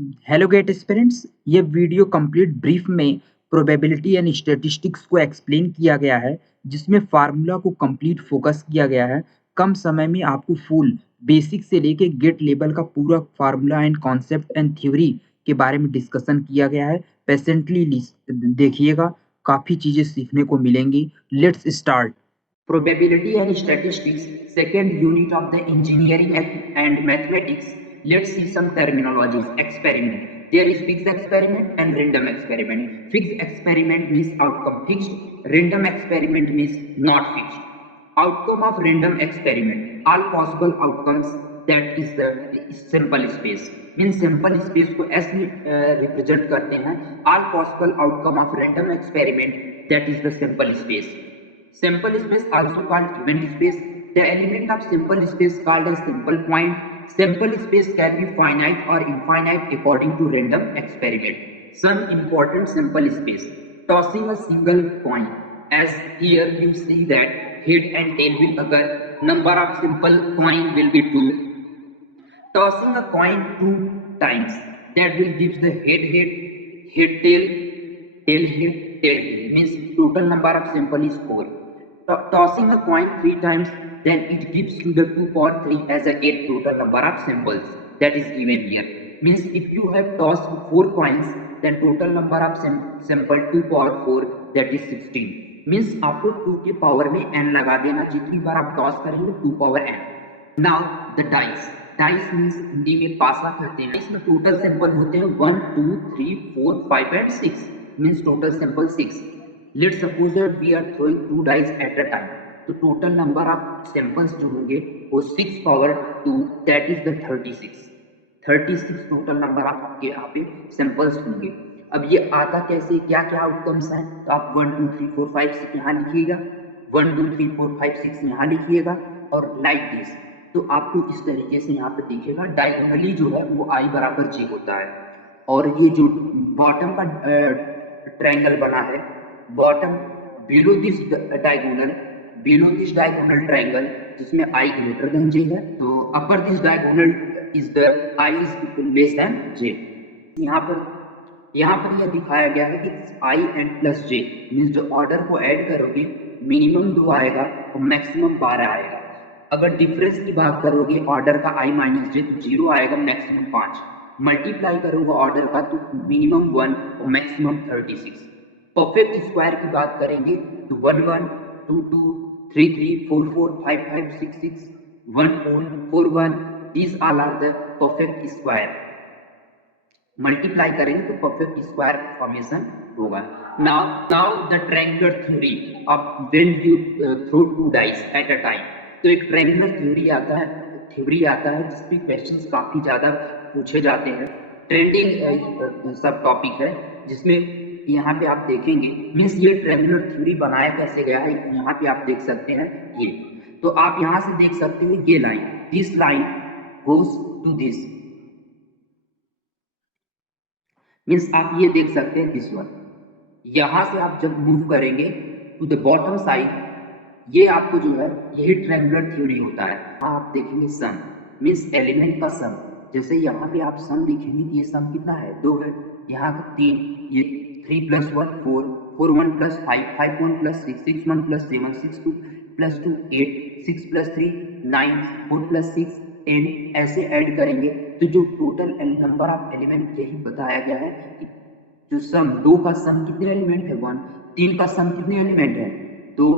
Hello gate aspirants, ये video complete brief में probability and statistics को एक्सप्लेन किया गया है, जिसमें फार्मूला को कंप्लीट फोकस किया गया है। कम समय में आपको फुल बेसिक से लेके गेट लेवल का पूरा formula and concept and theory के बारे में डिस्कशन किया गया है। पेशेंटली देखिएगा, काफ़ी चीज़ें सीखने को मिलेंगी। Let's start. Probability and statistics, second unit of the engineering and mathematics. Let's see some terminologies. Experiment. There is fixed experiment and random experiment. Fixed experiment means outcome fixed. Random experiment means not fixed. Outcome of random experiment. All possible outcomes, that is the simple space. Means simple space को ऐसे represent करते हैं. All possible outcome of random experiment, that is the simple space. Simple space also called event space. The element of simple space called a simple point. Simple space can be finite or infinite according to random experiment. Some important simple space. Tossing a single coin. As here you see that head and tail will occur. Number of simple coin will be 2. Tossing a coin 2 times. That will give the head tail, tail head, tail head. Means total number of simple is 4. Tossing a coin 3 times, then it gives to the 2 power 3 as a 8 total number of symbols. That is given here. Means if you have tossed 4 coins, then total number of symbol 2 power 4, that is 16. Means आपको 2 के पावर में n लगा देना, जितनी बार आप टॉस करेंगे 2 power n. Now the dice. Dice means Hindi में पासा कहते हैं. इसमें टोटल सिंबल होते हैं 1, 2, 3, 4, 5 and 6. Means total symbol 6. Let's suppose that we are throwing 2 dice at a time. तो टोटल नंबर ऑफ सैंपल्स जो होंगे वो 6 पावर 2, that is the 36. 36 total number of आपके यहाँ पे सैंपल्स होंगे. अब ये आता कैसे, क्या क्या आउटकम्स हैं, तो आप 1 2 3 4 5 6 यहाँ लिखिएगा, 1 2 3 4 5 6 यहाँ लिखिएगा, और लाइक दिस. तो आपको इस तरीके से यहाँ पे दिखेगा. डायगोनली जो है वो i बराबर j होता है. और ये जो बॉटम का ट्रायंगल बना है, bottom below this diagonal, triangle, जिसमें I greater than J है, तो upper this diagonal is the I is less than J. यहाँ पर यह दिखाया गया है कि I and plus J means जो ऑर्डर को ऐड करोगे मिनिमम 2 आएगा और मैक्सिमम 12 आएगा. अगर डिफरेंस की बात करोगे ऑर्डर का I माइनस J तो 0 आएगा, मैक्सिमम 5. मल्टीप्लाई करोगे ऑर्डर का तो मिनिमम 1 और मैक्सिमम 36. परफेक्ट स्क्वायर की बात करेंगे तो 1 1 2 2 3 3 4 4 5 5 6 6 1 4 4 1. these all are the perfect square. Multiply करेंगे तो परफेक्ट स्क्वायर फॉर्मेशन होगा. Now the triangular theory of when you throw 2 dice at a time. तो एक ट्रायंगुलर थ्योरी आता है जिसपे क्वेश्चंस काफी ज्यादा पूछे जाते हैं. ट्रेंडिंग सब टॉपिक है, जिसमें यहाँ पे आप देखेंगे. मीन्स ये ट्रायंगुलर थ्योरी बनाया कैसे गया है, यहाँ पे आप देख सकते हैं. ये तो आप यहाँ से देख सकते हो, ये line, this line goes to this. Means आप ये देख सकते हैं दिस वन. यहां से आप जब मूव करेंगे टू द बॉटम साइड, ये आपको जो है यही ट्रायंगुलर थ्योरी होता है. आप देखेंगे सम मीन्स एलिमेंट का सम. जैसे यहाँ पे आप सम लिखेंगे, ये सम कितना है, 2 है. यहाँ का 3, ये 3 + 1 4, 4 1 + 5, 5 1 + 6, 6 1 + 7, 6 2 + 2 8, 6 + 3 9, 4 + 6 10. ऐसे ऐड करेंगे तो जो टोटल नंबर ऑफ एलिमेंट यही बताया गया है कि जो सम 2 का सम कितने एलिमेंट है 1, 3 का सम कितने एलिमेंट है 2,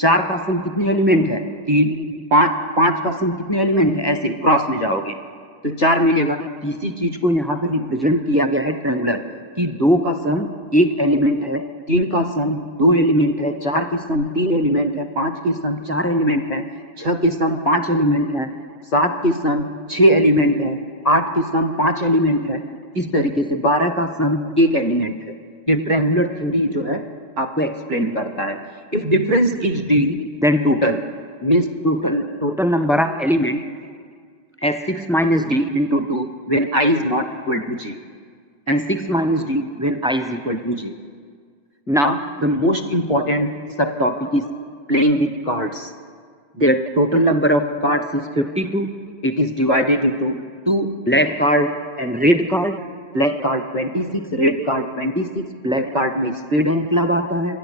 4 का सम कितने एलिमेंट है 3, 5 का सम कितने एलिमेंट है, ऐसे क्रॉस में जाओगे तो 4 मिलेगा. तीसरी चीज को यहाँ पे रिप्रेजेंट किया गया है ट्रायंगुलर कि 2 का सम 1 एलिमेंट है, 3 का सम 2 एलिमेंट है, 4 के सम 3 एलिमेंट है, 5 के सम 4 एलिमेंट है, 6 के सम 5 एलिमेंट है, 7 के सम 6 एलिमेंट है, 8 के सम 5 एलिमेंट है. इस तरीके से 12 का सम 1 एलिमेंट है. ये ट्रायंगुलर थ्योरी जो है आपको एक्सप्लेन करता है. If difference is D then total means total number of element as 6 minus d into 2 when I is not equal to j, and 6 minus d when I is equal to j. Now the most important subtopic is playing with cards. The total number of cards is 52. It is divided into 2 black card and red card, black card 26, red card 26, black card में spade and club आता है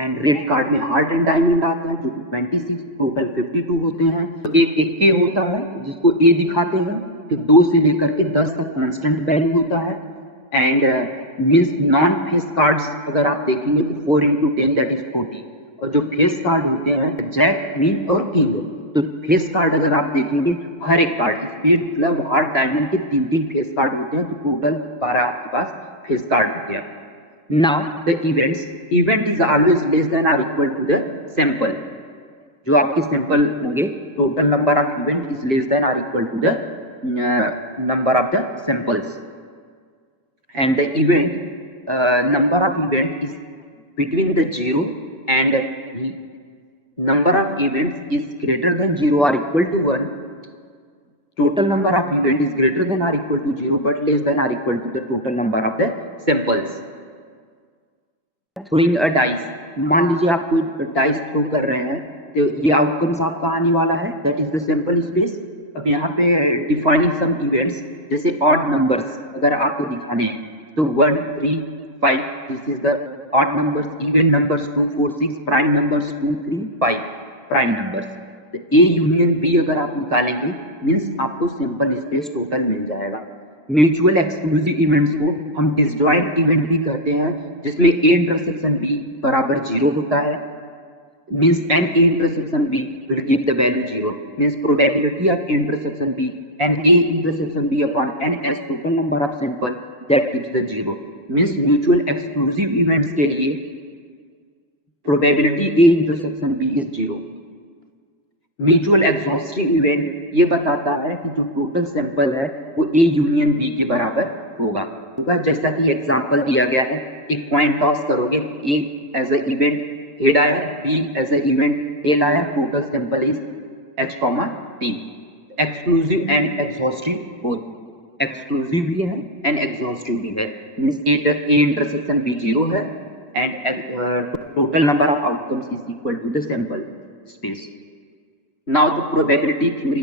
and red card में heart and diamond आता है जो 26, टोटल 52 होते हैं। तो एक के होता है जिसको ए दिखाते हैं, तो 2 से लेकर के 10 तक कांस्टेंट वैल्यू होता है and means non face cards अगर आप देखेंगे तो 4 into 10 दैट इज 40, और जो फेस कार्ड होते हैं जैक, क्वीन और किंग, तो फेस कार्ड अगर आप देखेंगे हर एक card speed club heart diamond के 3 फेस कार्ड होते हैं, तो टोटल 12 आपके पास फेस कार्ड होते हैं। Now the events, event is always less than or equal to the sample, जो आपके सैंपल होंगे total number of event is less than or equal to the number of the samples and the event number of event is between the 0 and number of events is greater than 0 or equal to 1. Total number of event is greater than or equal to 0 but less than or equal to the total number of the samples. Throwing a dice, मान लीजिए आप कोई dice throw कर रहे हैं तो ये आउटकम्स आपका आने वाला है, that is the sample space. अब यहाँ पे डिफाइनिंग सम इवेंट्स, जैसे ऑड नंबर्स अगर आपको दिखाने हैं तो 1, 3, 5 this is the odd numbers, even numbers 2, 4, 6, prime numbers 2, 3, 5 prime numbers. तो ए यूनियन बी अगर आप निकालेंगे मीन्स आपको सैंपल स्पेस टोटल मिल जाएगा। म्यूचुअल एक्सक्लूसिव इवेंट्स को हम डिसजॉइंट इवेंट भी कहते हैं, जिसमें ए इंटरसेक्शन बी बराबर 0 होता है, means n a intersection b will give the value 0, means probability of a intersection b and a intersection b upon n as total number of sample that gives the 0, means mutual exclusive events के लिए probability a intersection b is 0। Mutual exhaustive event ये बताता है कि जो total sample है वो A union B के बराबर होगा। जैसा कि एग्जांपल दिया गया है, एक कॉइन टॉस करोगे, A as a event head आया, B as a event tail आया, total sample is H comma T. Exclusive and exhaustive both, exclusive भी है एंड एग्जॉस्टिव भी है, मींस ए इंटरसेक्शन बी 0 है and total number of outcomes is equal to the sample space. Now the probability theory,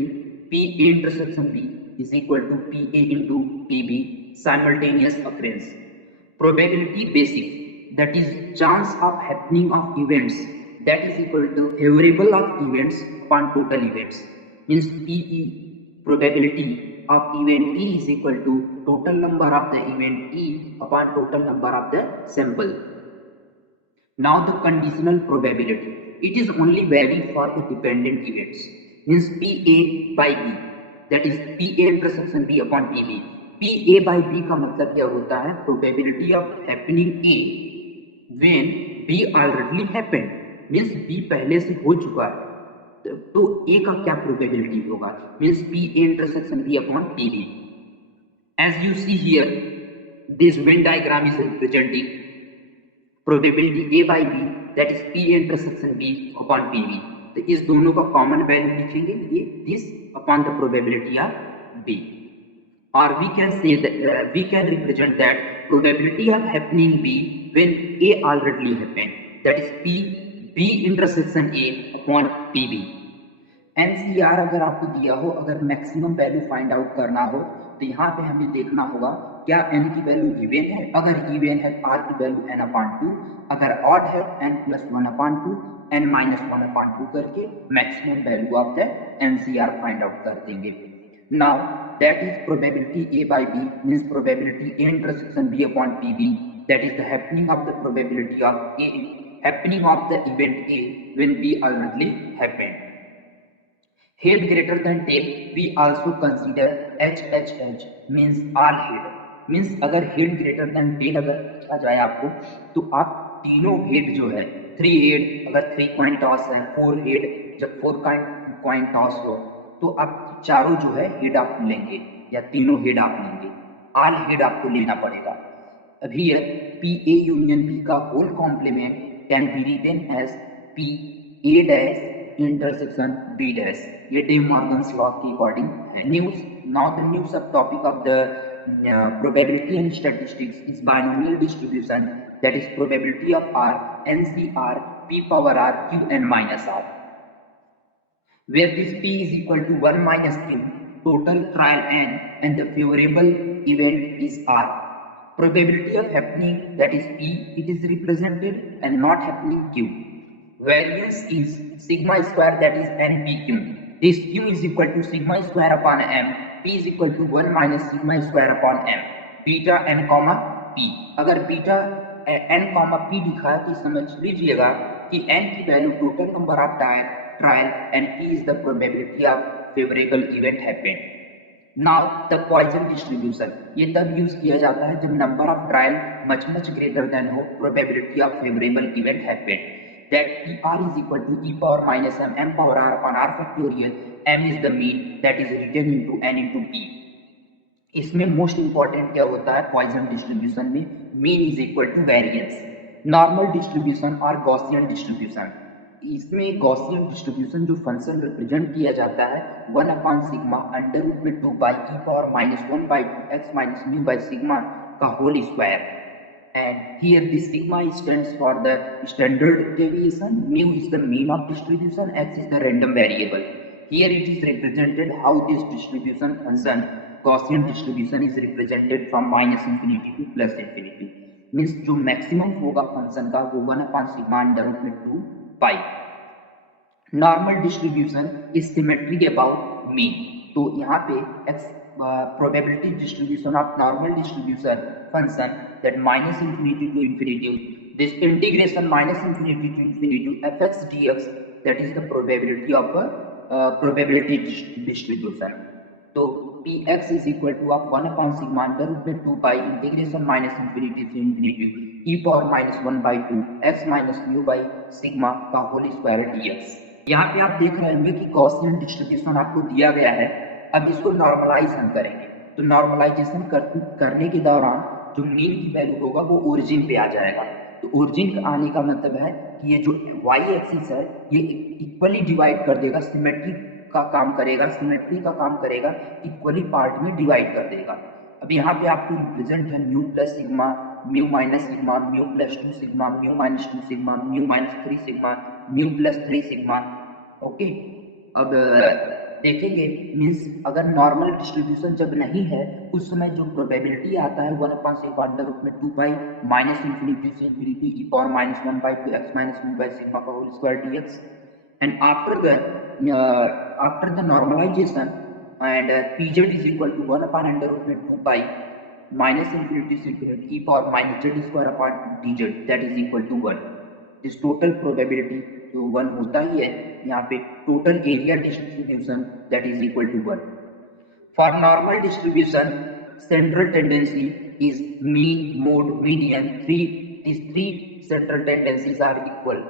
P A intersection B is equal to P A into P B simultaneous occurrence. Probability basic, that is chance of happening of events, that is equal to favorable of events upon total events, means PE probability of event E is equal to total number of the event E upon total number of the sample. Now the conditional probability, it is only valid for the dependent events, means PA by B, that is PA intersection B upon PB। PA by B का मतलब यह होता है probability of happening A when B already happened, means B पहले से हो चुका है, तो A का क्या probability होगा, means PA intersection B upon PB। As you see here, this Venn diagram is representing probability A by B, that is P intersection B upon PB। तो इस दोनों का कॉमन वैल्यू लिखेंगे, ये this upon the probability of B, or we can say that we can represent that probability of happening B when A already happened, that is P B intersection A upon PB। NCR अगर आपको दिया हो, अगर maximum value find out करना हो तो यहाँ पे हमें देखना होगा क्या n की वैल्यू इवन है, अगर इवन है r की वैल्यू n अपॉन 2, अगर ऑड है n प्लस 1 अपॉन 2, n माइनस 1 अपॉन 2 करके maximum value of the NCR find out कर देंगे। Now that is probability A by B means probability A intersection B upon PB, that is the happening of the probability of A, happening of the event A when B already happened. Head greater than tail we also consider HHH, means all head, means अगर head greater than tail अगर पूछा जाए आपको तो आप तीनों head जो है 3 head, अगर 3 coin toss है 4 head, जब 4 coin toss हो तो आप चारों जो है head आप लेंगे या तीनों head आप लेंगे, all head आपको लेना पड़ेगा। अब here P A union B का whole complement can be written as P A dash intersection B dash, ये डे मॉर्गन्स लॉ के अकॉर्डिंग है। न्यूज, नाउ द न्यू सब topic of the probability and statistics is binomial distribution, that is probability of R NCR P power R Q n minus R, where this P is equal to 1 minus Q total trial n and the favorable event is R. Probability of happening, that is P, it is represented, and not happening, Q. Variance is sigma square, that is NPQ. This Q is equal to sigma square upon M, P is equal to 1 minus sigma square upon M. Beta n comma P, अगर beta n comma P दिखा है तो समझ लीजिएगा कि n की value total number of trial and p is the probability of favourable event happened. Now the Poisson distribution, ये तब यूज किया जाता है जब number of trial much greater than हो probability of favourable event happened. That PR is equal to e power minus m power r upon r factorial. M is the mean that is written into n into p. इसमें most important क्या होता है Poisson distribution में, mean is equal to variance. Normal distribution और Gaussian distribution, इसमें Gaussian distribution जो function represent किया जाता है 1 अपॉन सिग्मा अंडर रूट में 2 by E power minus 1 by 2 X minus mu by sigma का whole square. And here this sigma stands for the standard deviation, mu is the mean of distribution, x is the random variable. Here it is represented how this distribution function, Gaussian distribution, is represented from minus infinity to plus infinity. Means जो maximum होगा फंक्शन का वो 1 upon sigma under root में 2 pi. Normal distribution is symmetry about mean. तो यहाँ पे X probability distribution of normal distribution function that minus infinity to infinity this integration minus infinity to infinity F X D X, that is the probability of probability distribution. तो P X is equal to of 1 upon sigma under root में 2 by integration minus infinity to infinity E power minus 1 by 2 X minus mu by sigma का whole square D x. यहाँ पे आप देख रहे होंगे कि गॉसियन डिस्ट्रीब्यूशन आपको दिया गया है. अब इसको नॉर्मलाइज हम करेंगे. तो नॉर्मलाइजेशन करने के दौरान जो मीन की वैल्यू होगा वो ओरिजिन पे आ जाएगा. तो ओरिजिन आने का मतलब है कि ये जो वाई एक्सिस है ये इक्वली डिवाइड कर देगा, सिमेट्री का काम करेगा, सिमेट्री का काम करेगा, इक्वली पार्ट में डिवाइड कर देगा. अब यहाँ पे आपको रिप्रेजेंट है mu plus sigma, mu minus sigma, mu plus 2 sigma, mu minus 2 sigma, mu minus 3 sigma, mu plus 3 sigma. Okay, अब देखेंगे मीन्स अगर नॉर्मल डिस्ट्रीब्यूशन जब नहीं है उस समय जो प्रोबेबिलिटी आता है 1 अपॉन सिग्मा अंडर रूट में 2 पाई माइनस इंफिनिटी से infinity E power minus 1 by 2 X minus mu by sigma का whole square D X. And after the normalization and pz is equal to 1 upon under root में 2 pi minus infinity से infinity e power minus z square upon dz, that is equal to 1. this total probability जो 1 होता ही है यहाँ पे total area distribution that is equal to 1. for normal distribution central tendency is mean, mode, median. These three central tendencies are equal.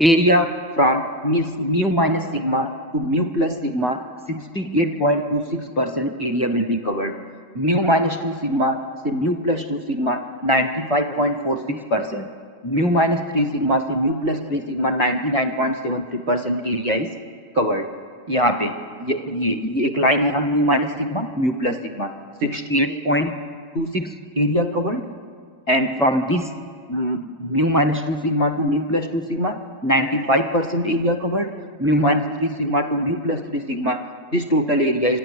Area from mu minus sigma to mu plus sigma 68.26% area will be covered. Mu minus 2 sigma से mu plus 2 sigma 95.46%. Mu minus 3 sigma से mu plus 3 sigma 99.73% area is covered. यहाँ पे ये एक लाइन है, mu minus sigma mu plus sigma 68.26 area covered, and from this mu minus 2 sigma to mu plus 2 sigma 95% area covered, mu minus 3 sigma to mu plus 3 sigma this total area is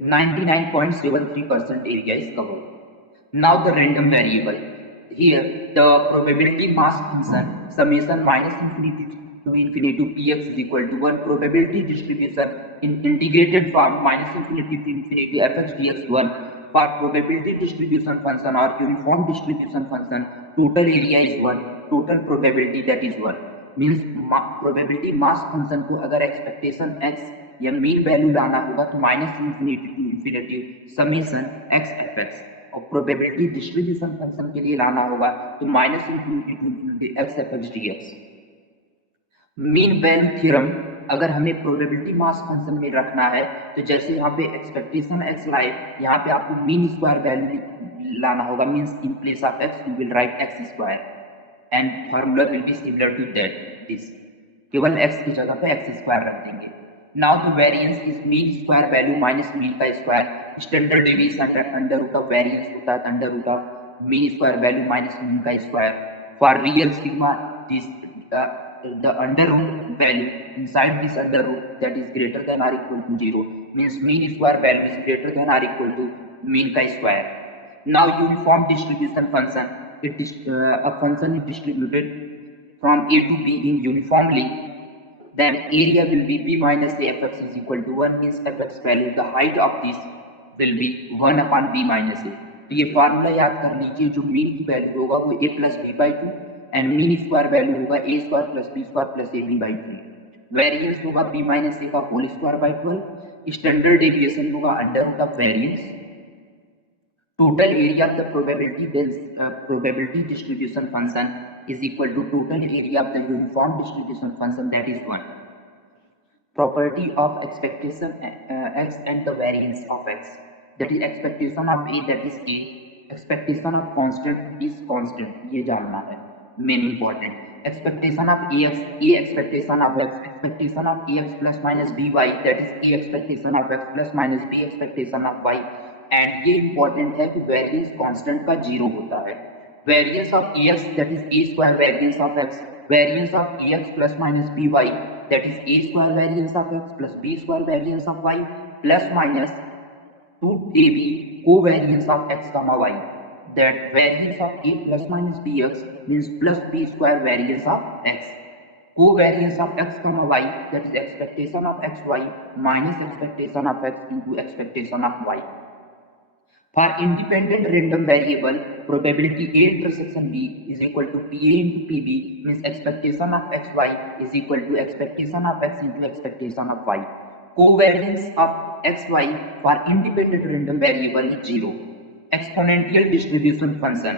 99.73% area is covered. Now the random variable, here the probability mass function summation minus infinity to infinity to px is equal to 1. probability distribution in integrated form minus infinity to infinity fx dx 1. for probability distribution function or uniform distribution function total area is 1, total probability that is 1. means probability mass function को अगर expectation x या mean value लाना होगा तो minus infinity to infinity summation x fx, और probability distribution function के लिए लाना होगा तो minus infinity to infinity x fx dx. Mean value theorem अगर हमें प्रोबेबिलिटी मास फंक्शन में रखना है तो जैसे यहाँ पे एक्सपेक्टेशन एक्स लाए, यहाँ पे आपको मीन स्क्वायर वैल्यू लाना होगा. Means in place of X you will write X square and formula will be similar to that. This केवल एक्स की जगह पे एक्स स्क्वायर रख देंगे. Now the variance is mean square value minus mean का square. Standard deviation under root of variance होता है under root of mean square value minus mean का square. For real sigma this the under root value inside this under root that is greater than or equal to 0 means mean square value is greater than or equal to mean का square. Now uniform distribution function, a function is distributed from A to B in uniformly, then area will be b minus a fx is equal to 1, means fx value, the height of this will be 1 upon b minus a. तो ये फार्मूला याद कर लीजिए, जो मीन की वैल्यू होगा वो a plus B by two and mean square value होगा a square plus B square plus A B by three. Variance होगा b माइनस ए का whole square by 12. Standard deviation होगा under root of variance. Total area of the probability distribution function is equal to total area of the uniform distribution function, that is 1. Property of expectation x and the variance of x, that is expectation of a, that is a, expectation of constant is constant, ये जानना है main important. Expectation of ax, a expectation of x, expectation of ax plus minus by, that is a expectation of x plus minus b expectation of y. And ये important है कि variance constant का zero होता है. Variance of X, that is A square variance of X, variance of X plus minus B Y, that is A square variance of X plus B square variance of Y plus minus 2ab covariance of x comma y, that variance of a plus minus bx means plus b square variance of x. Covariance of x comma y, that is expectation of xy minus expectation of x into expectation of y. For independent random variable, probability A intersection B is equal to PA into PB, means expectation of xy is equal to expectation of x into expectation of y. Covariance of xy for independent random variable is 0. Exponential distribution function,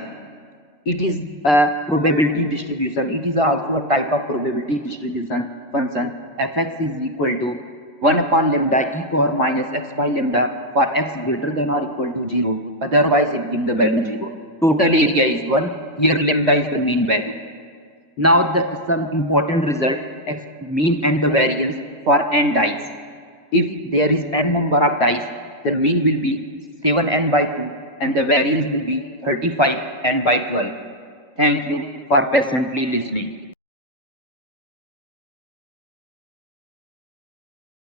it is a probability distribution. It is also a type of probability distribution function. Fx is equal to 1 upon lambda e power minus x by lambda for x greater than or equal to 0. Otherwise, it gives the value 0. Total area is 1. Here lambda is the mean value. Now some important result, x mean and the variance for n dice. If there is n number of dice, the mean will be 7n by 2 and the variance will be 35n by 12. Thank you for patiently listening.